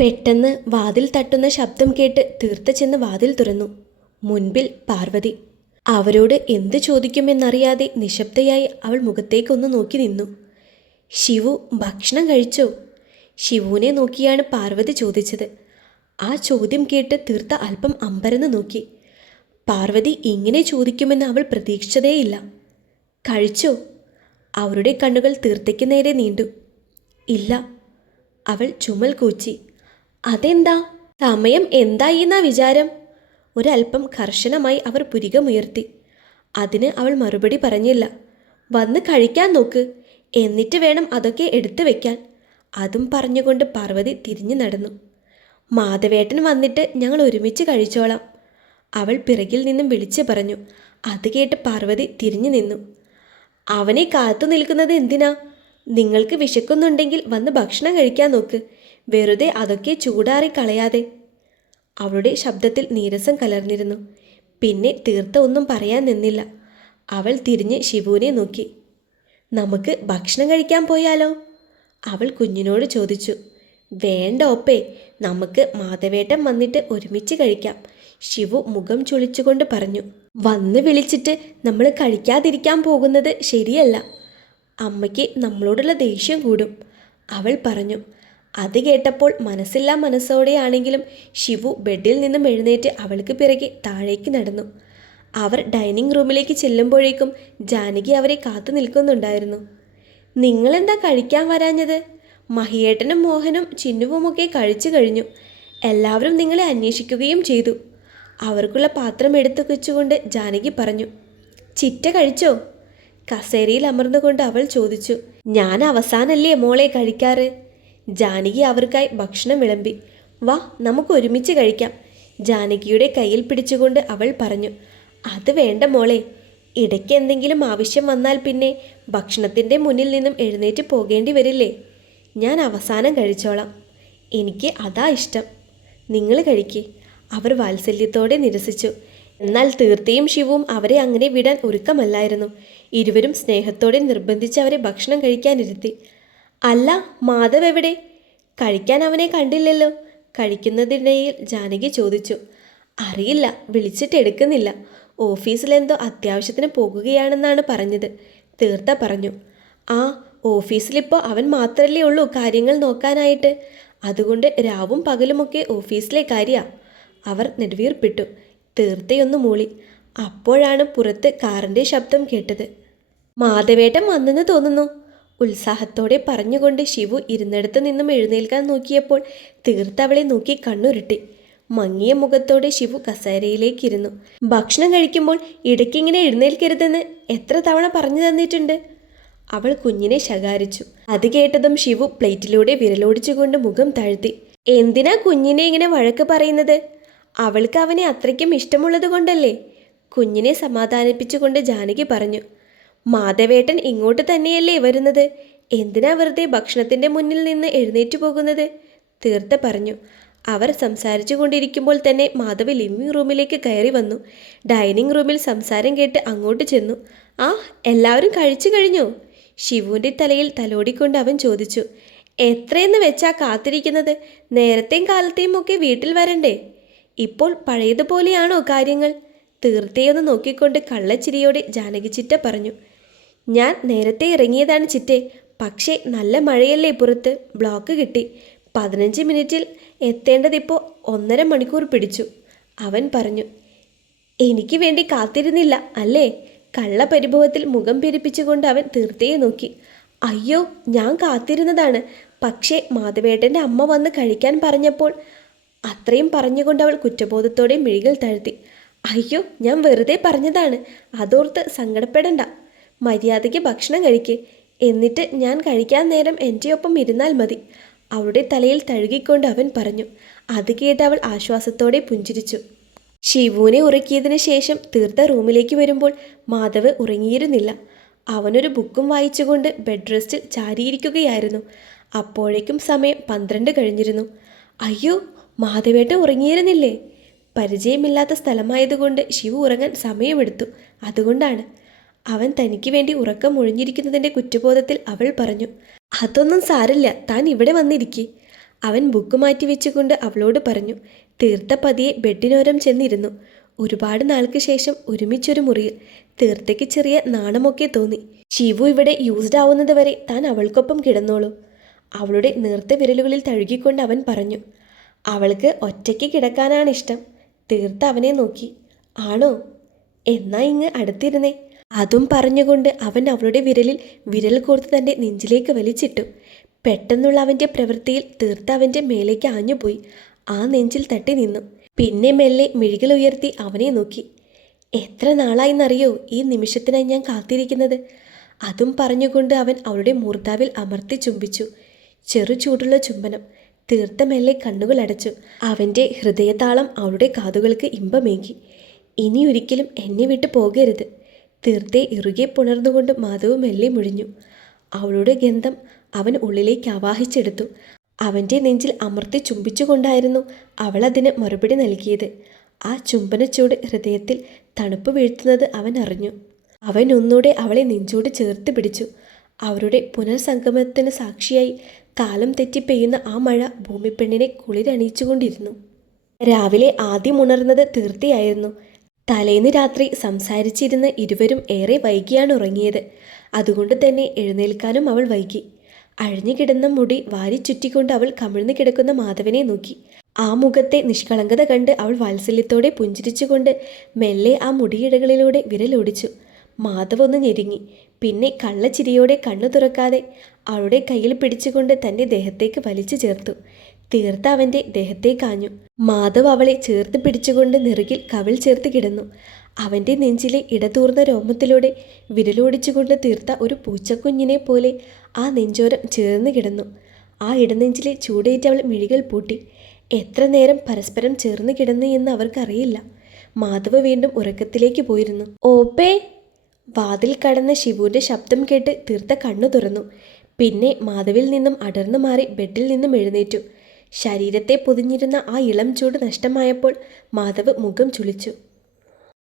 പെട്ടെന്ന് വാതിൽ തട്ടുന്ന ശബ്ദം കേട്ട് തീർത്ത ചെന്ന് വാതിൽ തുറന്നു. മുൻപിൽ പാർവതി. അവരോട് എന്ത് ചോദിക്കുമെന്നറിയാതെ നിശബ്ദയായി അവൾ മുഖത്തേക്കൊന്ന് നോക്കി നിന്നു. ശിവു ഭക്ഷണം കഴിച്ചോ? ശിവുവിനെ നോക്കിയാണ് പാർവതി ചോദിച്ചത്. ആ ചോദ്യം കേട്ട് തീർത്ത അല്പം അമ്പരന്ന് നോക്കി. പാർവതി ഇങ്ങനെ ചോദിക്കുമെന്ന് അവൾ പ്രതീക്ഷിച്ചതേയില്ല. കഴിച്ചോ? അവരുടെ കണ്ണുകൾ തീർത്തയ്ക്ക് നേരെ നീണ്ടു. ഇല്ല. അവൾ ചുമൽ കൂച്ചി. അതെന്താ? സമയം എന്തായി എന്നാ വിചാരം? ഒരല്പം കർശനമായി അവർ പുരികമുയർത്തി. അതിന് അവൾ മറുപടി പറഞ്ഞില്ല. വന്ന് കഴിക്കാൻ നോക്ക്. എന്നിട്ട് വേണം അതൊക്കെ എടുത്തു വെക്കാൻ. അതും പറഞ്ഞുകൊണ്ട് പാർവതി തിരിഞ്ഞു നടന്നു. മാധവേട്ടൻ വന്നിട്ട് ഞങ്ങൾ ഒരുമിച്ച് കഴിച്ചോളാം. അവൾ പിറകിൽ നിന്നും വിളിച്ചു പറഞ്ഞു. അത് കേട്ട് പാർവതി തിരിഞ്ഞു നിന്നു. അവനെ കാത്തു നിൽക്കുന്നത് എന്തിനാ? നിങ്ങൾക്ക് വിശക്കുന്നുണ്ടെങ്കിൽ വന്ന് ഭക്ഷണം കഴിക്കാൻ നോക്ക്. വെറുതെ അതൊക്കെ ചൂടാറി കളയാതെ. അവളുടെ ശബ്ദത്തിൽ നീരസം കലർന്നിരുന്നു. പിന്നെ തീർത്ത ഒന്നും പറയാൻ നിന്നില്ല. അവൾ തിരിഞ്ഞ് ശിവുവിനെ നോക്കി. നമുക്ക് ഭക്ഷണം കഴിക്കാൻ പോയാലോ? അവൾ കുഞ്ഞിനോട് ചോദിച്ചു. വേണ്ട ഒപ്പേ നമുക്ക് മാധവേട്ടൻ വന്നിട്ട് ഒരുമിച്ച് കഴിക്കാം ശിവു മുഖം ചുളിച്ചുകൊണ്ട് പറഞ്ഞു. വന്ന് വിളിച്ചിട്ട് നമ്മൾ കഴിക്കാതിരിക്കാൻ പോകുന്നത് ശരിയല്ല. അമ്മയ്ക്ക് നമ്മളോടുള്ള ദേഷ്യം കൂടും. അവൾ പറഞ്ഞു അത് കേട്ടപ്പോൾ മനസ്സില്ലാ മനസ്സോടെയാണെങ്കിലും ശിവു ബെഡിൽ നിന്നും എഴുന്നേറ്റ് അവൾക്ക് പിറകെ താഴേക്ക് നടന്നു. അവർ ഡൈനിങ് റൂമിലേക്ക് ചെല്ലുമ്പോഴേക്കും ജാനകി അവരെ കാത്തു നിൽക്കുന്നുണ്ടായിരുന്നു. നിങ്ങളെന്താ കഴിക്കാൻ വരാഞ്ഞത്? മഹിയേട്ടനും മോഹനും ചിന്നുവുമൊക്കെ കഴിച്ചു കഴിഞ്ഞു. എല്ലാവരും നിങ്ങളെ അന്വേഷിക്കുകയും ചെയ്തു. അവർക്കുള്ള പാത്രം എടുത്തു വെച്ചുകൊണ്ട് ജാനകി പറഞ്ഞു ചിറ്റ കഴിച്ചോ? കസേരയിൽ അമർന്നുകൊണ്ട് അവൾ ചോദിച്ചു ഞാൻ അവസാനല്ലേ മോളെ കഴിക്കാറ്? ജാനകി അവർക്കായി ഭക്ഷണം വിളമ്പി വാ നമുക്ക് ഒരുമിച്ച് കഴിക്കാം. ജാനകിയുടെ കയ്യിൽ പിടിച്ചുകൊണ്ട് അവൾ പറഞ്ഞു അത് വേണ്ട മോളെ ഇടയ്ക്ക് എന്തെങ്കിലും ആവശ്യം വന്നാൽ പിന്നെ ഭക്ഷണത്തിന്റെ മുന്നിൽ നിന്നും എഴുന്നേറ്റ് പോകേണ്ടി വരില്ലേ? ഞാൻ അവസാനം കഴിച്ചോളാം. എനിക്ക് അതാ ഇഷ്ടം. നിങ്ങൾ കഴിക്കേ. അവർ വാത്സല്യത്തോടെ നിരസിച്ചു എന്നാൽ തീർത്ഥയും ശിവവും അവരെ അങ്ങനെ വിടാൻ ഒരുക്കമല്ലായിരുന്നു. ഇരുവരും സ്നേഹത്തോടെ നിർബന്ധിച്ച് അവരെ ഭക്ഷണം കഴിക്കാനിരുത്തി. അല്ല മാധവ് എവിടെ? കഴിക്കാൻ അവനെ കണ്ടില്ലല്ലോ. കഴിക്കുന്നതിനിടയിൽ ജാനകി ചോദിച്ചു. അറിയില്ല വിളിച്ചിട്ട് എടുക്കുന്നില്ല. ഓഫീസിലെന്തോ അത്യാവശ്യത്തിന് പോകുകയാണെന്നാണ് പറഞ്ഞത് തീർത്ഥ പറഞ്ഞു. ആ ഓഫീസിലിപ്പോൾ അവൻ മാത്രമല്ലേ ഉള്ളൂ കാര്യങ്ങൾ നോക്കാനായിട്ട്. അതുകൊണ്ട് രാവും പകലുമൊക്കെ ഓഫീസിലെ കാര്യമാണ് അവർ നെടുവീർപ്പിട്ടു. തീർത്തയൊന്ന് മൂളി. അപ്പോഴാണ് പുറത്ത് കാറിന്റെ ശബ്ദം കേട്ടത്. മാധവേട്ടൻ വന്നെന്ന് തോന്നുന്നു. ഉത്സാഹത്തോടെ പറഞ്ഞുകൊണ്ട് ശിവു ഇരുന്നിടത്ത് നിന്നും എഴുന്നേൽക്കാൻ നോക്കിയപ്പോൾ തീർത്ത അവളെ നോക്കി കണ്ണുരുട്ടി. മങ്ങിയ മുഖത്തോടെ ശിവു കസേരയിലേക്കിരുന്നു. ഭക്ഷണം കഴിക്കുമ്പോൾ ഇടയ്ക്കിങ്ങനെ എഴുന്നേൽക്കരുതെന്ന് എത്ര തവണ പറഞ്ഞു തന്നിട്ടുണ്ട്? അവൾ കുഞ്ഞിനെ ശകാരിച്ചു. അത് കേട്ടതും ശിവു പ്ലേറ്റിലൂടെ വിരലോടിച്ചുകൊണ്ട് മുഖം താഴ്ത്തി. എന്തിനാ കുഞ്ഞിനെ ഇങ്ങനെ വഴക്ക് പറയുന്നത്? അവൾക്ക് അവനെ അത്രയ്ക്കും ഇഷ്ടമുള്ളത് കൊണ്ടല്ലേ? കുഞ്ഞിനെ സമാധാനിപ്പിച്ചുകൊണ്ട് ജാനകി പറഞ്ഞു മാധവേട്ടൻ ഇങ്ങോട്ട് തന്നെയല്ലേ വരുന്നത്? എന്തിനാ വെറുതെ ഭക്ഷണത്തിന്റെ മുന്നിൽ നിന്ന് എഴുന്നേറ്റു പോകുന്നത്? തീർത്ത പറഞ്ഞു അവർ സംസാരിച്ചു കൊണ്ടിരിക്കുമ്പോൾ തന്നെ മാധവ് ലിവിംഗ് റൂമിലേക്ക് കയറി വന്നു. ഡൈനിങ് റൂമിൽ സംസാരം കേട്ട് അങ്ങോട്ട് ചെന്നു. ആ എല്ലാവരും കഴിച്ചു കഴിഞ്ഞോ? ശിവുവിന്റെ തലയിൽ തലോടിക്കൊണ്ട് അവൻ ചോദിച്ചു എത്രയെന്ന് വെച്ചാ കാത്തിരിക്കുന്നത്? നേരത്തെയും കാലത്തെയും ഒക്കെ വീട്ടിൽ വരണ്ടേ? ഇപ്പോൾ പഴയതുപോലെയാണോ കാര്യങ്ങൾ? തീർത്തേയൊന്ന് നോക്കിക്കൊണ്ട് കള്ളച്ചിരിയോടെ ജാനകി ചിറ്റ പറഞ്ഞു. ഞാൻ നേരത്തെ ഇറങ്ങിയതാണ് ചിറ്റെ. പക്ഷേ നല്ല മഴയല്ലേ പുറത്ത്. ബ്ലോക്ക് കിട്ടി. പതിനഞ്ച് മിനിറ്റിൽ എത്തേണ്ടതിപ്പോൾ ഒന്നര മണിക്കൂർ പിടിച്ചു. അവൻ പറഞ്ഞു. എനിക്ക് വേണ്ടി കാത്തിരുന്നില്ല അല്ലേ? കള്ള പരിഭവത്തിൽ മുഖം പിരിപ്പിച്ചുകൊണ്ട് അവൻ തീർത്തയെ നോക്കി. അയ്യോ ഞാൻ കാത്തിരുന്നതാണ്. പക്ഷേ മാധവേട്ടന്റെ അമ്മ വന്ന് കഴിക്കാൻ പറഞ്ഞപ്പോൾ അത്രയും പറഞ്ഞുകൊണ്ട് അവൾ കുറ്റബോധത്തോടെ മിഴികൾ താഴ്ത്തി. അയ്യോ ഞാൻ വെറുതെ പറഞ്ഞതാണ്. അതോർത്ത് സങ്കടപ്പെടണ്ട. മര്യാദയ്ക്ക് ഭക്ഷണം കഴിക്കേ. എന്നിട്ട് ഞാൻ കഴിക്കാൻ നേരം എന്റെ ഒപ്പം ഇരുന്നാൽ മതി. അവളുടെ തലയിൽ തഴുകിക്കൊണ്ട് അവൻ പറഞ്ഞു. അത് കേട്ട് അവൾ ആശ്വാസത്തോടെ പുഞ്ചിരിച്ചു. ശിവുവിനെ ഉറക്കിയതിന് ശേഷം തീർത്ത റൂമിലേക്ക് വരുമ്പോൾ മാധവ് ഉറങ്ങിയിരുന്നില്ല. അവനൊരു ബുക്കും വായിച്ചുകൊണ്ട് ബെഡ് റെസ്റ്റിൽ ചാരിയിരിക്കുകയായിരുന്നു. അപ്പോഴേക്കും സമയം പന്ത്രണ്ട് കഴിഞ്ഞിരുന്നു. അയ്യോ മാധവേട്ട ഉറങ്ങിയിരുന്നില്ലേ? പരിചയമില്ലാത്ത സ്ഥലമായതുകൊണ്ട് ശിവ ഉറങ്ങാൻ സമയമെടുത്തു. അതുകൊണ്ടാണ്. അവൻ തനിക്ക് വേണ്ടി ഉറക്കം ഒഴിഞ്ഞിരിക്കുന്നതിന്റെ കുറ്റബോധത്തിൽ അവൾ പറഞ്ഞു അതൊന്നും സാരില്ല താൻ ഇവിടെ വന്നിരിക്കെ. അവൻ ബുക്ക് മാറ്റി വെച്ചുകൊണ്ട് അവളോട് പറഞ്ഞു തീർത്ത പതിയെ ബെഡിനോരം ചെന്നിരുന്നു. ഒരുപാട് നാൾക്ക് ശേഷം ഒരുമിച്ചൊരു മുറിയിൽ. തീർത്തയ്ക്ക് ചെറിയ നാണമൊക്കെ തോന്നി. ശിവു ഇവിടെ യൂസ്ഡ് ആവുന്നത് വരെ താൻ അവൾക്കൊപ്പം കിടന്നോളൂ. അവളുടെ നേർത്ത വിരലുകളിൽ തഴുകിക്കൊണ്ട് അവൻ പറഞ്ഞു അവൾക്ക് ഒറ്റയ്ക്ക് കിടക്കാനാണ് ഇഷ്ടം. തീർത്ത് അവനെ നോക്കി. ആണോ? എന്നാ ഇങ്ങ് അടുത്തിരുന്നേ. അതും പറഞ്ഞുകൊണ്ട് അവൻ അവളുടെ വിരലിൽ വിരൽ കോർത്ത് തന്റെ നെഞ്ചിലേക്ക് വലിച്ചിട്ടു. പെട്ടെന്നുള്ള അവന്റെ പ്രവൃത്തിയിൽ തീർത്ത് അവന്റെ മേലേക്ക് ആഞ്ഞുപോയി. ആ നെഞ്ചിൽ തട്ടി നിന്നു. പിന്നെ മെല്ലെ മിഴികൾ ഉയർത്തി അവനെ നോക്കി. എത്ര നാളായിന്നറിയോ ഈ നിമിഷത്തിനായി ഞാൻ കാത്തിരിക്കുന്നത്? അതും പറഞ്ഞുകൊണ്ട് അവൻ അവളുടെ മൂർധാവിൽ അമർത്തി ചുംബിച്ചു. ചെറു ചൂടുള്ള ചുംബനം. തീർത്ത കണ്ണുകൾ അടച്ചു. അവന്റെ ഹൃദയതാളം അവളുടെ കാതുകൾക്ക് ഇമ്പമേകി. ഇനിയൊരിക്കലും എന്നെ വിട്ടു പോകരുത്. തീർത്തെ ഇറുകെ പുണർന്നുകൊണ്ട് മാധവ് മെല്ലെ മുഴിഞ്ഞു. അവളുടെ ഗന്ധം അവൻ ഉള്ളിലേക്ക് ആവാഹിച്ചെടുത്തു. അവന്റെ നെഞ്ചിൽ അമർത്തി ചുംബിച്ചുകൊണ്ടായിരുന്നു അവൾ അതിന് മറുപടി നൽകിയത്. ആ ചുംബനച്ചൂട് ഹൃദയത്തിൽ തണുപ്പ് വീഴ്ത്തുന്നത് അവൻ അറിഞ്ഞു. അവൻ ഒന്നുകൂടെ അവളെ നെഞ്ചോട് ചേർത്ത് പിടിച്ചു. അവരുടെ പുനർസംഗമത്തിന് സാക്ഷിയായി കാലം തെറ്റി പെയ്യുന്ന ആ മഴ ഭൂമിപ്പെണ്ണിനെ കുളിരണിയിച്ചുകൊണ്ടിരുന്നു. രാവിലെ ആദ്യം ഉണർന്നത് തീർത്തിയായിരുന്നു. തലേന്ന് രാത്രി സംസാരിച്ചിരുന്ന് ഇരുവരും ഏറെ വൈകിയാണ് ഉറങ്ങിയത്. അതുകൊണ്ട് തന്നെ എഴുന്നേൽക്കാനും അവൾ വൈകി. അഴിഞ്ഞു കിടന്ന മുടി വാരി ചുറ്റിക്കൊണ്ട് അവൾ കമിഴ്ന്നു കിടക്കുന്ന മാധവനെ നോക്കി. ആ മുഖത്തെ നിഷ്കളങ്കത കണ്ട് അവൾ വാത്സല്യത്തോടെ പുഞ്ചിരിച്ചുകൊണ്ട് മെല്ലെ ആ മുടിയിടകളിലൂടെ വിരലോടിച്ചു. മാധവ് ഒന്ന് ഞെരുങ്ങി. പിന്നെ കള്ളച്ചിരിയോടെ കണ്ണു തുറക്കാതെ അവളുടെ കയ്യിൽ പിടിച്ചുകൊണ്ട് തന്റെ ദേഹത്തേക്ക് വലിച്ചു ചേർത്തു. തീർത്ത അവന്റെ കാഞ്ഞു. മാധവ് അവളെ ചേർത്ത് പിടിച്ചുകൊണ്ട് നെറുകിൽ കവിൾ ചേർത്ത് കിടന്നു. അവന്റെ നെഞ്ചിലെ ഇടതൂർന്ന രോമത്തിലൂടെ വിരലോടിച്ചുകൊണ്ട് തീർത്ത ഒരു പൂച്ചക്കുഞ്ഞിനെ പോലെ ആ നെഞ്ചോരം ചേർന്ന് കിടന്നു. ആ ഇടനെഞ്ചിലെ ചൂടേറ്റ് അവൾ മിഴികൾ പൂട്ടി. എത്ര നേരം പരസ്പരം ചേർന്ന് കിടന്നു എന്ന് അവർക്കറിയില്ല. മാധവ് വീണ്ടും ഉറക്കത്തിലേക്ക് പോയിരുന്നു. ഓപ്പേ വാതിൽ കടന്ന ശിവുവിന്റെ ശബ്ദം കേട്ട് തീർത്ത കണ്ണു തുറന്നു. പിന്നെ മാധവിൽ നിന്നും അടർന്നു മാറി ബെഡിൽ നിന്നും എഴുന്നേറ്റു. ശരീരത്തെ പൊതിഞ്ഞിരുന്ന ആ ഇളം ചൂട് നഷ്ടമായപ്പോൾ മാധവ് മുഖം ചുളിച്ചു.